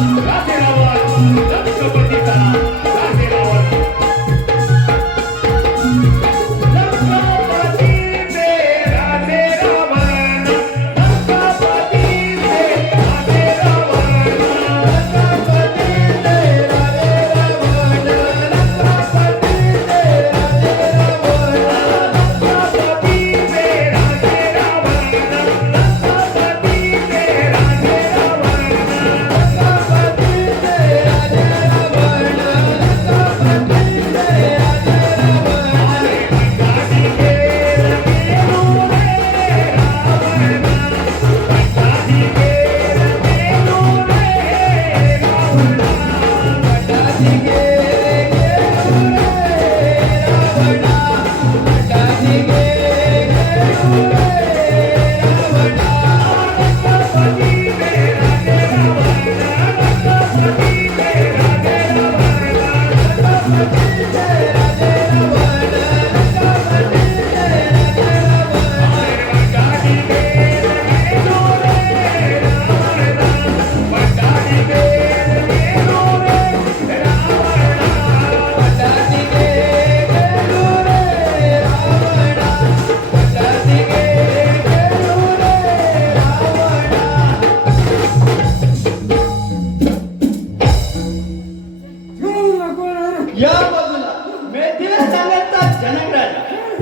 Gracias. Yeah.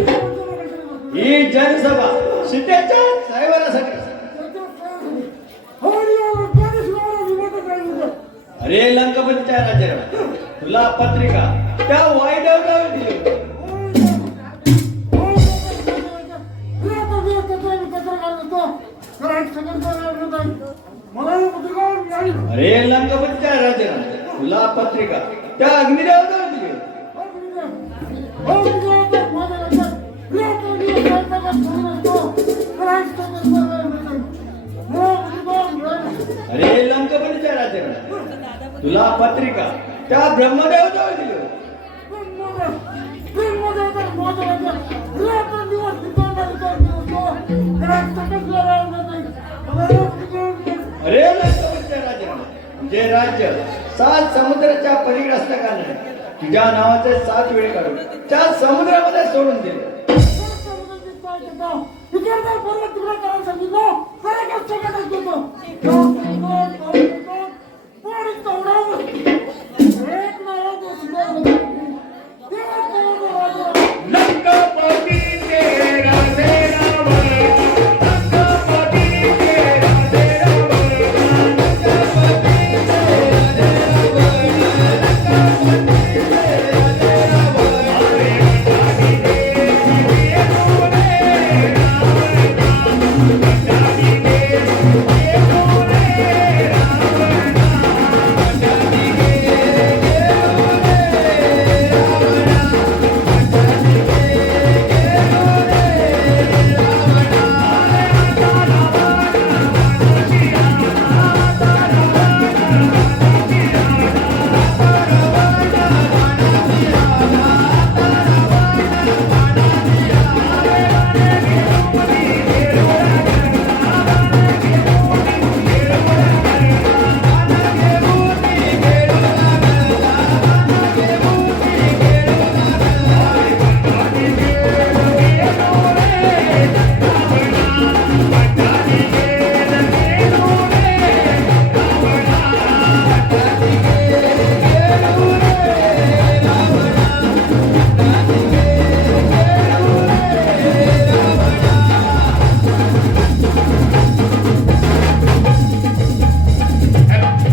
ही जनसभा सीतेच्या साहेबांसाठी. अरे लंकपतीच्या राज्याला. तुला पत्रिका त्या वाईट दिली अरे लंकपतीच्या राज्याला. तुला पत्रिका त्या अग्निदेवताला दिली अरे लंकपतीच्या राज्याला तुला पत्रिका त्या ब्रह्मदेव जवळ दिली अरे लंकपतीच्या राज्याला जे राज्य सात समुद्राच्या पलीकडे असल्या कारणाने तुझ्या नावाचे सात वेळ काढून त्या समुद्रामध्ये सोडून दिले. no. ¿Y qué hacer por la tu? No, no le que te escucho. No.